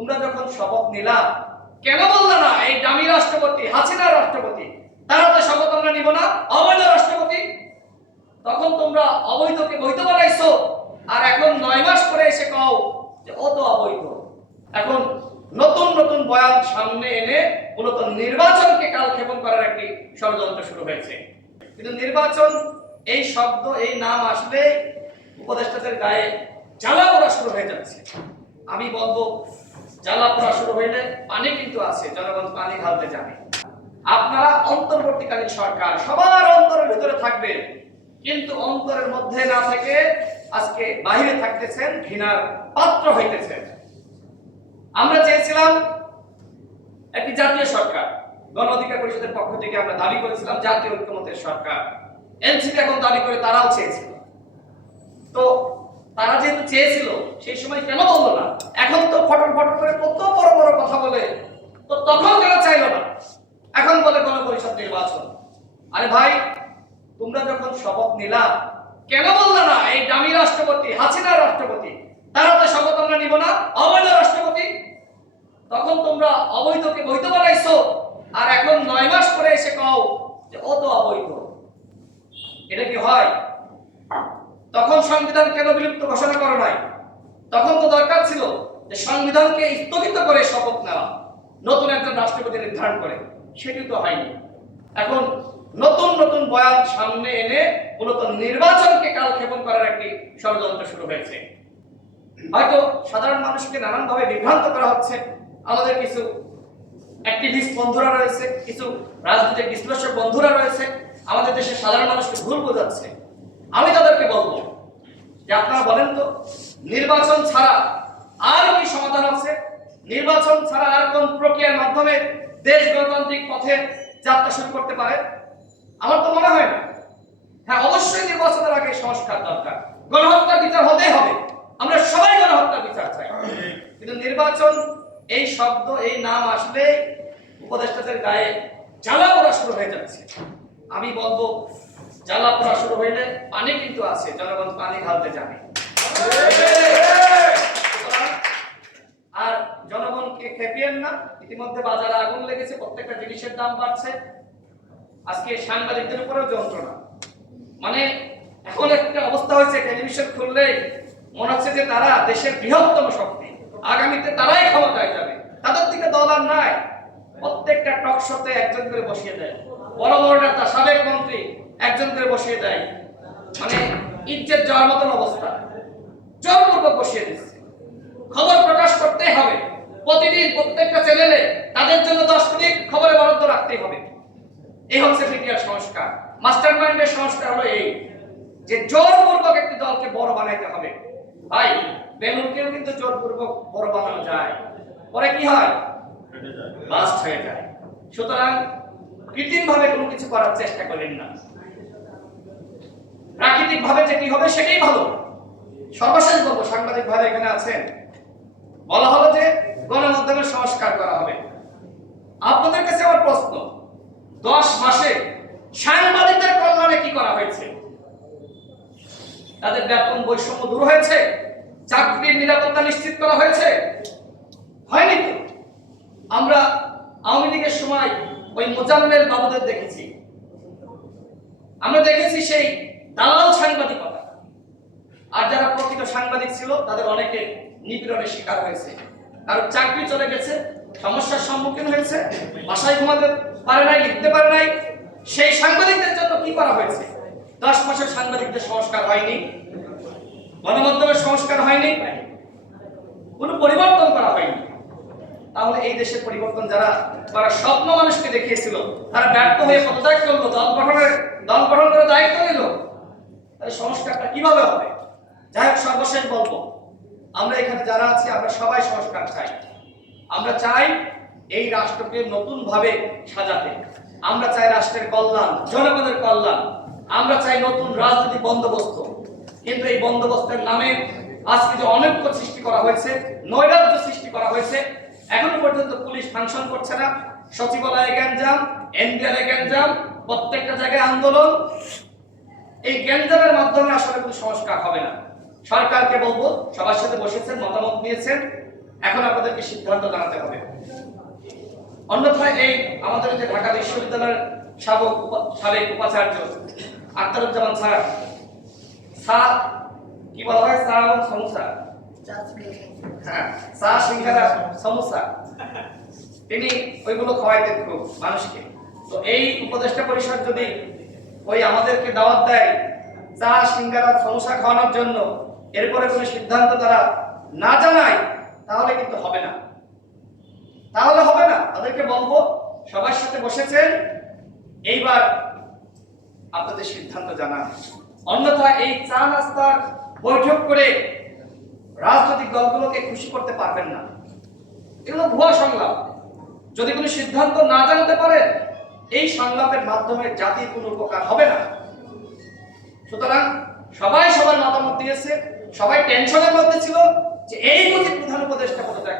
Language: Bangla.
তোমরা যখন শপথ নিলা, কেন বললা না, এই দামি রাষ্ট্রপতি হাসিনা রাষ্ট্রপতি, তারা তো শপথ আমরা নিব না, অবৈধ রাষ্ট্রপতি? তখন তোমরা অবৈধকে বৈধ বানাইছো, আর এখন নয় মাস পরে এসে কও যে ও তো অবৈধ। এখন নতুন নতুন বয়ান সামনে এনে মূলত নির্বাচনকে কালক্ষেপণ করার একটি ষড়যন্ত্র শুরু হয়েছে। কিন্তু নির্বাচন, এই শব্দ, এই নাম আসলে উপদেষ্টাদের গায়ে জ্বালা করা শুরু হয়ে যাচ্ছে। আমি বলব জ্বালা পড়া শুরু হইলে পানি কিন্তু আছে, জনগণ পানি ঢালতে জানে আপনারা অন্তর্বর্তীকালীন সরকার, সবার অন্তরের ভিতরে থাকবেন। কিন্তু অন্তরের মধ্যে না থেকে আজকে বাহিরে থাকতেছেন, ঘৃণার পাত্র হইতেছেন। আমরা চেয়েছিলাম একটি জাতীয় সরকার। গণ অধিকার পরিষদের পক্ষ থেকে আমরা দাবি করেছিলাম জাতীয় ঐক্যমতের সরকার। এনসিপি এখন দাবি করে তারাও চেয়েছিল। তো তারা যেহেতু চেয়েছিল, সেই সময় কেন বলল না? এখন তো ফটর ফটর করে কত বড় বড় কথা বলে। তো তখন কেন চাইলো না? এখন বলে গণপরিষদ নির্বাচন। আরে ভাই, তোমরা যখন শপথ নিলা, কেন বললা না? এই দামি রাষ্ট্রপতি হাসিনা রাষ্ট্রপতি, তারা তো শপথ আমরা নিব না, অবৈধ রাষ্ট্রপতি। তখন তোমরা অবৈধকে বৈধ বানাইছো, আর এখন নয় মাস পরে এসে কও যে ও তো অবৈধ। এটা কি হয়? তখন সংবিধান কেন বিলুপ্ত ঘোষণা করো নাই? তখন তো দরকার ছিল যে সংবিধানকে স্থগিত করে শপথ নেওয়া, নতুন একজন রাষ্ট্রপতি নির্ধারণ করে, সেটি তো হয়নি। এখন নতুন নতুন বয়ান সামনে এনে মূলত নির্বাচনকে কালক্ষেপণ করার একটি ষড়যন্ত্র শুরু হয়েছে। হয়তো সাধারণ মানুষকে নানানভাবে বিভ্রান্ত করা হচ্ছে। আমাদের কিছু অ্যাক্টিভিস্ট বন্ধুরা রয়েছে, কিছু রাজনৈতিক বিশ্লেষক বন্ধুরা রয়েছে। আমাদের দেশের সাধারণ মানুষকে ভুল বোঝাচ্ছে। আমি তাদেরকে বলব যে আপনারা বলেন তো, নির্বাচন ছাড়া আর কি সমাধান আছে? নির্বাচন ছাড়া আর কোন প্রক্রিয়ার মাধ্যমে দেশ গণতান্ত্রিক পথে যাত্রা শুরু করতে পারে? আমার তো মনে হয় না। হ্যাঁ অবশ্যই নির্বাচনের আগে সংস্কার দরকার। গণহত্যার বিচার হতেই হবে। আমরা সবাই গণহত্যার বিচার চাই। কিন্তু নির্বাচন, এই শব্দ, এই নাম আসলে উপদেষ্টাদের গায়ে জ্বালা পড়া শুরু হয়ে যাচ্ছে। আমি বলব, জ্বালা পড়া শুরু হইলে পানি কিন্তু আছে। জনগণ পানি ঢালতে জানে। না, ইতিমধ্যে বাজারে আগুন লেগেছে, প্রত্যেকটা জিনিসের দাম বাড়ছে। আজকে সাংবাদিকদের উপরেও যন্ত্রণা। মানে এখন একটা অবস্থা হয়েছে, টেলিভিশন খুললেই মনে হচ্ছে যে তারা দেশের বৃহত্তম শক্তি। আগামীতে তারাই ক্ষমতায় যাবে। তাদের দিকে দল আর নাই। প্রত্যেকটা টক শোতে একজন করে বসিয়ে দেয়। বড় বড় নেতা, সাবেক মন্ত্রী, একজন করে বসিয়ে দেয়। মানে ইজ্জত যাওয়ার মতন অবস্থা। জোরপূর্বক বসিয়ে দিচ্ছে। খবর প্রকাশ করতেই হবে। প্রতিদিন প্রত্যেকটা চ্যানেলে তাদের জন্য দশ মিনিট খবরে বরাদ্দ রাখতেই হবে। এই হচ্ছে মিডিয়ার সংস্কার। মাস্টার মাইন্ডের সংস্কার হলো এই যে জোরপূর্বক একটি দলকে বড় বানাইতে হবে। ভাই, বেলুনকেও কিন্তু জোরপূর্বক বড় বানানো যায়। পরে কি হয়? বাস্ট হয়ে যায়। সুতরাং কৃত্রিম ভাবে কোনো কিছু করার চেষ্টা করেন না। প্রাকৃতিক ভাবে যেটি হবে সেটাই ভালো। সর্বশেষ বলব সাংবাদিক ভাই এখানে আছেন। বলা হলো যে গণমাধ্যমের সংস্কার করা হবে। আপনাদের কাছে আমার প্রশ্ন, দশ মাসে সাংবাদিকদের কল্যাণে কি করা হয়েছে? তাদের বেতন বৈষম্য দূর হয়েছে? চাকরির নিরাপত্তা নিশ্চিত করা হয়েছে? হয়নি তো? আমরা আওয়ামী লীগের সময় ওই মোজাম্মেল বাবুদের দেখেছি। আমরা দেখেছি সেই দালাল সাংবাদিকতা। আর যারা প্রকৃত সাংবাদিক ছিল, তাদের অনেকে নিপীড়নের শিকার হয়েছে। কারণ চাকরি চলে গেছে, সমস্যার সম্মুখীন হয়েছে, বাসায় ঘুমাতে পারে নাই, লিখতে পারে নাই। সেই সাংবাদিকদের জন্য কি করা হয়েছে? দশ মাসের সাংবাদিকদের সংস্কার হয়নি, গণমাধ্যমের সংস্কার হয়নি, কোনো পরিবর্তন করা হয়নি। তাহলে এই দেশের পরিবর্তন যারা, তারা স্বপ্ন মানুষকে দেখিয়েছিল, তারা ব্যর্থ হয়ে পদত্যাগ করল দল গঠনের, দল গঠন করে দায়িত্ব নিল। তাহলে সংস্কারটা কীভাবে হবে? যাই হোক, সর্বশেষ বলব আমরা এখানে যারা আছি, আমরা সবাই সংস্কার চাই। আমরা চাই এই রাষ্ট্রকে নতুন ভাবে সাজাতে। আমরা চাই রাষ্ট্রের কল্যাণ, জনগণের কল্যাণ। আমরা চাই নতুন রাজনৈতিক বন্দোবস্ত। কিন্তু এই বন্দোবস্তের নামে আজকে যে অনৈক্য সৃষ্টি করা হয়েছে, নৈরাজ্য সৃষ্টি করা হয়েছে, এখনও পর্যন্ত পুলিশ ফাংশন করছে না। সচিবালয়ে গ্যাঞ্জাম, এনবিআর গ্যাঞ্জাম, প্রত্যেকটা জায়গায় আন্দোলন। এই গ্যাঞ্জামের মাধ্যমে আসলে কোনো সংস্কার হবে না। সরকারকে বলব, সবার সাথে বসেছেন, মতামত নিয়েছেন। এখন আপনাদেরকে সিদ্ধান্ত জানাতে হবে। অন্যথায় এই আমাদের যে ঢাকা বিশ্ববিদ্যালয়ের সাবেক সাবেক উপাচার্য আখতারুজ্জামান স্যার স্যার, কি বলা হয়? স্যার এবং সমস্যা হ্যাঁ চা সমস্যা তিনি ওইগুলো খাওয়াইতেন খুব মানুষকে। তো এই উপদেষ্টা পরিষদ যদি ওই আমাদেরকে দাওয়াত দেয় চা সিঙ্গারা সমস্যা খাওয়ানোর জন্য এরপরে কোনো সিদ্ধান্ত তারা না জানায়, তাহলে কিন্তু হবে না। তাহলে হবে না। তাদেরকে বলব, সবার সাথে বসেছেন, এইবার আপনাদের সিদ্ধান্ত জানান। অন্যথা এই চা নাস্তার বৈঠক করে রাজনৈতিক দলগুলোকে খুশি করতে পারবেন না। এগুলো ভুয়া সংলাপ। যদি কোনো সিদ্ধান্ত না জানাতে পারে এই সংলাপের মাধ্যমে জাতির কোনো উপকার হবে না। সুতরাং সবাই সবার মতামত দিয়েছে। সবাই টেনশনের মধ্যে ছিল যে এই বুঝি প্রধান উপদেষ্টা পদত্যাগ